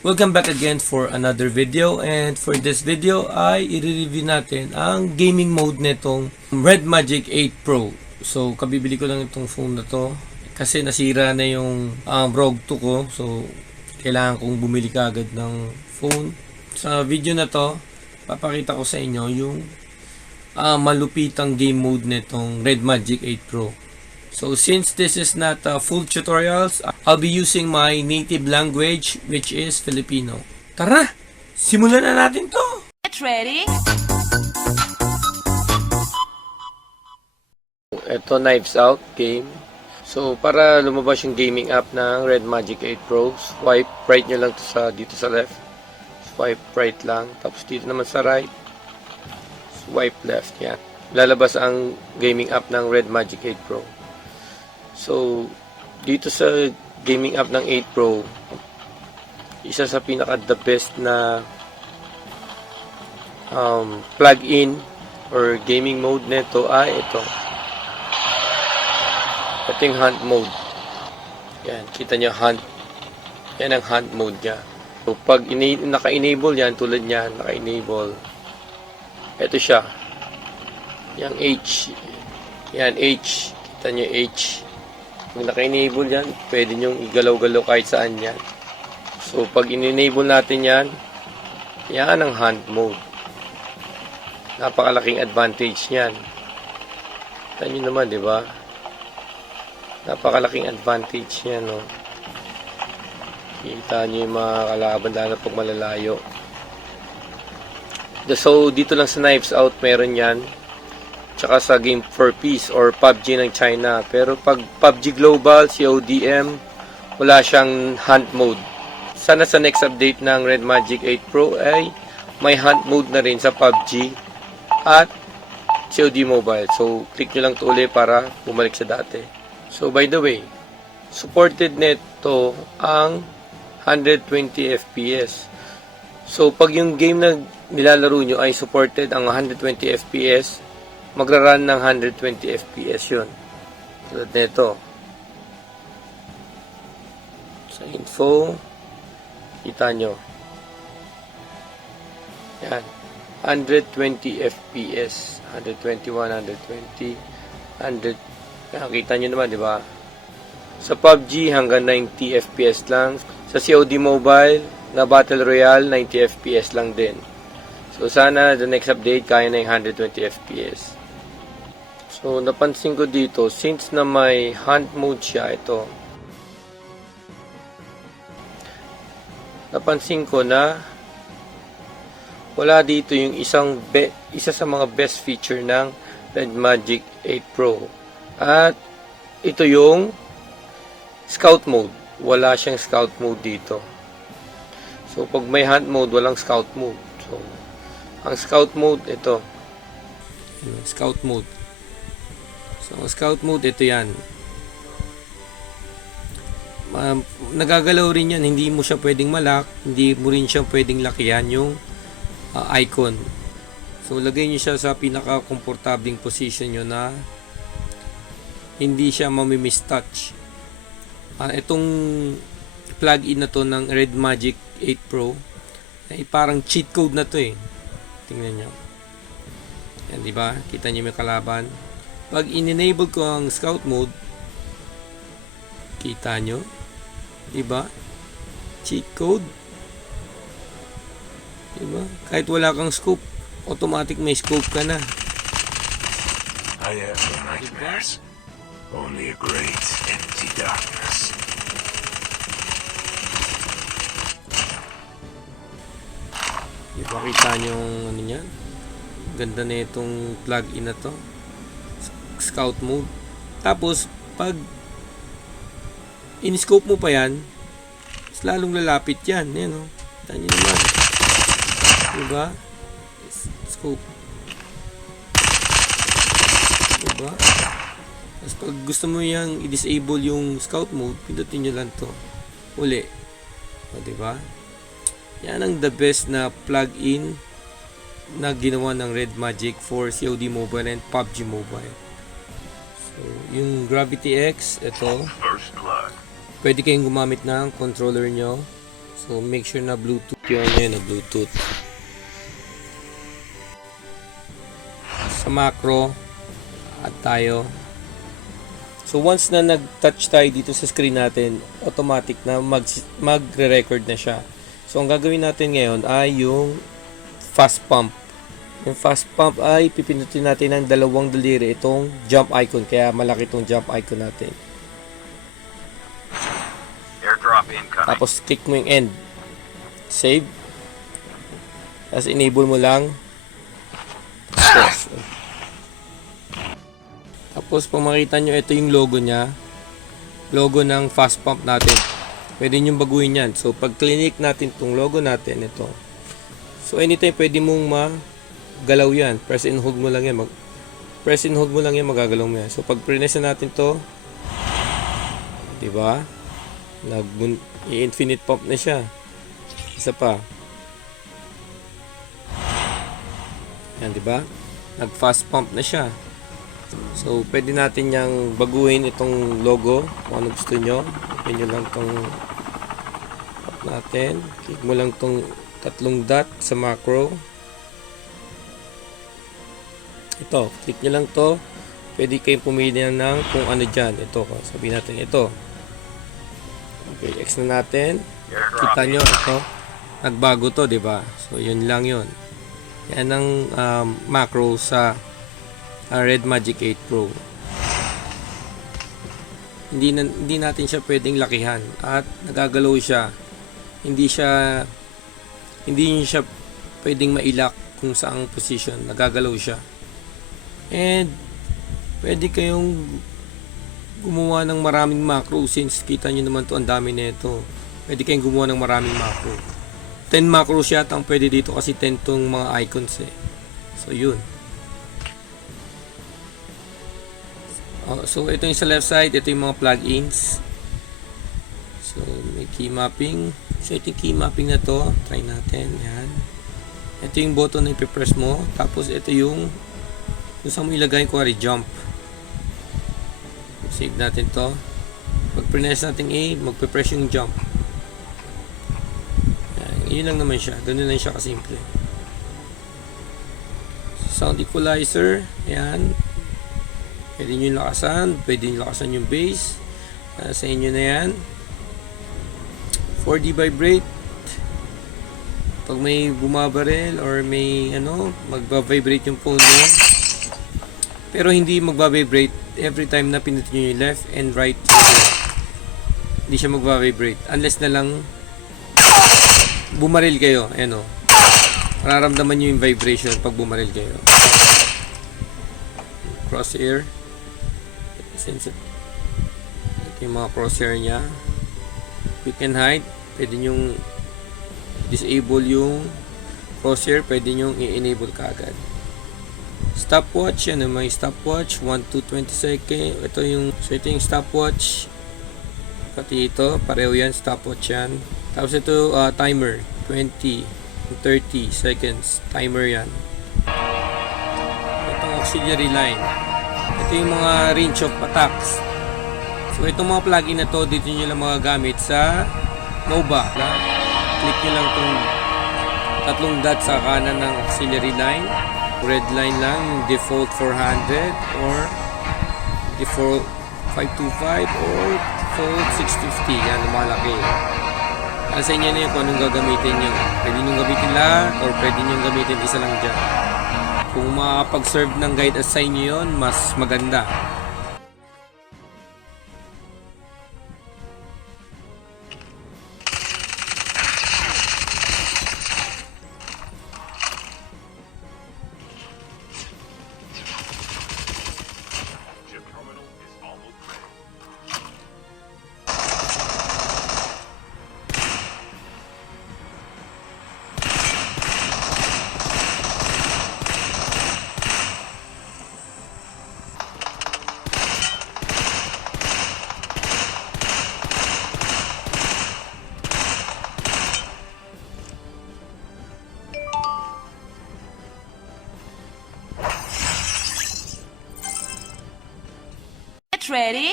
Welcome back again for another video, and for this video ay i-review natin ang gaming mode nitong Red Magic 8 Pro. So kabibili ko lang itong phone na to kasi nasira na yung ROG 2 ko, so kailangan kong bumili kaagad ng phone. Sa video na to papakita ko sa inyo yung malupitang game mode nitong Red Magic 8 Pro. So since this is not full tutorials, I'll be using my native language, which is Filipino. Tara, simulan na natin to! Get ready. Ito, Knives Out game. So para lumabas yung gaming app ng Red Magic 8 Pro, swipe right nyo lang to dito sa left. Swipe right lang. Tapos dito naman sa right, swipe left. Yan. Lalabas ang gaming app ng Red Magic 8 Pro. So, dito sa gaming app ng 8 Pro, isa sa pinaka the best na plug-in or gaming mode nito ay ito. Ito yung hunt mode. Yan, kita nyo hunt. Yan ang hunt mode niya. So, pag naka-enable yan, tulad yan, naka-enable. Ito siya. Yang H. Yan, H. Kita nyo H. Kung naka-enable yan, pwede nyong igalaw-galaw kahit saan yan. So, pag in-enable natin yan, yan ang hunt mode. Napakalaking advantage yan. Kita nyo naman, di ba? Napakalaking advantage yan, no? Kita nyo yung mga kalaban, lalo pag malalayo. So, dito lang sa Knives Out, meron yan. Tsaka sa Game for Peace or PUBG ng China. Pero pag PUBG Global, CODM, wala siyang hunt mode. Sana sa next update ng Red Magic 8 Pro ay may hunt mode na rin sa PUBG at COD Mobile. So, click nyo lang ito ulit para bumalik sa dati. So, by the way, supported nito ang 120 FPS. So, pag yung game na nilalaro nyo ay supported ang 120 FPS, magra-run ng 120 FPS yun. Tulad nito. Sa info, kita nyo. Yan. 120 FPS. 121, 120, 100. Yan, kita nyo naman, di ba? Sa PUBG, hanggang 90 FPS lang. Sa COD Mobile, na Battle Royale, 90 FPS lang din. So, sana the next update, kaya na yung 120 FPS. So, napansin ko dito, since na may hunt mode siya, ito. Napansin ko na wala dito yung isa sa mga best feature ng Red Magic 8 Pro. At ito yung Scout mode. Wala siyang Scout mode dito. So, pag may hunt mode, walang Scout mode. So, ang Scout mode, ito. Scout mode. So, Scout mode, ito yan. Nagagalaw rin yan. Hindi mo siya pwedeng malak. Hindi mo rin siya pwedeng lakihan yung icon. So, lagay nyo siya sa pinaka-komportabling position nyo na hindi siya mamimistouch. Itong plug-in na to ng Red Magic 8 Pro ay parang cheat code na to eh. Tingnan nyo. Yan, di ba? Kita nyo may kalaban. Pag in-enable ko ang Scout mode, kita nyo, diba? Cheat code. Diba? Kahit wala kang scope, automatic may scope ka na. I have no nightmares. Only a great empty darkness. Diba? Kita nyo yung ano yan? Ganda na itong plug-in na to. Scout mode. Tapos, pag in-scope mo pa yan, mas lalong lalapit yan. Yan, o. Kita nyo naman. Diba? Scope. Diba? Tapos, pag gusto mo yung i-disable yung scout mode, pindutin nyo lang to. Uli. O, diba? Yan ang the best na plug-in na ginawa ng Red Magic for COD Mobile and PUBG Mobile. So, yung Gravity X, ito. Pwede kayong gumamit ng controller nyo So, make sure na Bluetooth yun na Bluetooth. Sa macro, add tayo. So, once na nag-touch tayo dito sa screen natin, automatic na magre-record na siya. So, ang gagawin natin ngayon ay yung fast pump. Yung fast pump ay pipindutin natin ng dalawang daliri itong jump icon. Kaya malaki itong jump icon natin. Airdrop incoming. Tapos, click mo yung end. Save. Tapos, enable mo lang. Tapos, kung makita nyo, ito yung logo niya. Logo ng fast pump natin. Pwede nyo baguhin yan. So, pag click natin itong logo natin, ito. So, anytime pwede mong magalaw yan. Press and hold mo lang yan. Press and hold mo lang yan, magagalaw mo yan. So, pag press na natin to, diba? I-infinite pump na siya. Isa pa. Yan, diba? Nag-fast pump na siya. So, pwede natin yang baguhin itong logo kung ano gusto nyo. Click nyo lang itong natin. Click mo lang itong tatlong dot sa macro. Ito, click nyo lang to. Pwede kayong pumili ng kung ano dyan. Ito, sabihin natin ito. Okay, X na natin. Kita nyo, ito. Nagbago to, diba? So, yun lang yun. Yan ang macro sa Red Magic 8 Pro. Hindi natin siya pwedeng lakihan at nagagalaw siya. Hindi siya pwedeng mailak kung saang position. Nagagalaw siya. And pwede kayong gumawa ng maraming macro since kita nyo naman to ang dami nito. Pwede kayong gumawa ng maraming macro. 10 macro siya ang pwede dito kasi 10 tong mga icons eh. So yun. So, ito yung sa left side. Ito yung mga plugins. So, may key mapping. So, ito yung key mapping na to. Try natin. Yan. Ito yung button na ipipress mo. Tapos, ito yung kung saan mo ilagay ko jump. Save natin to. Pag press natin A, magpipress yung jump. Yan. Yun lang naman siya. Ganun lang siya kasimple. Sound equalizer. Yan. Pwede nyo lakasan. Pwede nyo lakasan yung bass. Sa inyo na yan. 4D vibrate. Pag may bumabarel or may magba-vibrate yung phone nyo. Pero hindi magba-vibrate every time na pinutin nyo yung left and right trigger. Hindi siya magba-vibrate. Unless na lang bumaril kayo. Ayan o. Mararamdaman nyo yung vibration pag bumaril kayo. Crosshair. Ito yung mga crosshair nya. Quick and hide, pwede nyong disable yung crosshair, pwede nyong i-enable kaagad. Stopwatch, yan may stopwatch 1 to 20 seconds. Ito yung stopwatch, pati ito pareho yan, stopwatch yan. Tapos ito timer 20 to 30 seconds, timer yan. Itong auxiliary line, ito yung mga range of attacks. So itong mga plugin na to, dito nyo lang magagamit sa MOBA. Click nyo lang itong tatlong dot sa kanan ng auxiliary line. Red line lang, yung default 400 or default 525 or default 650. Yan ang malaki. Sa inyo na yun kung anong gagamitin nyo. Pwede nyo gamitin lahat or pwede nyo gamitin isa lang dyan. Kung makapag-serve ng guide assign nyo yun, mas maganda. Ready?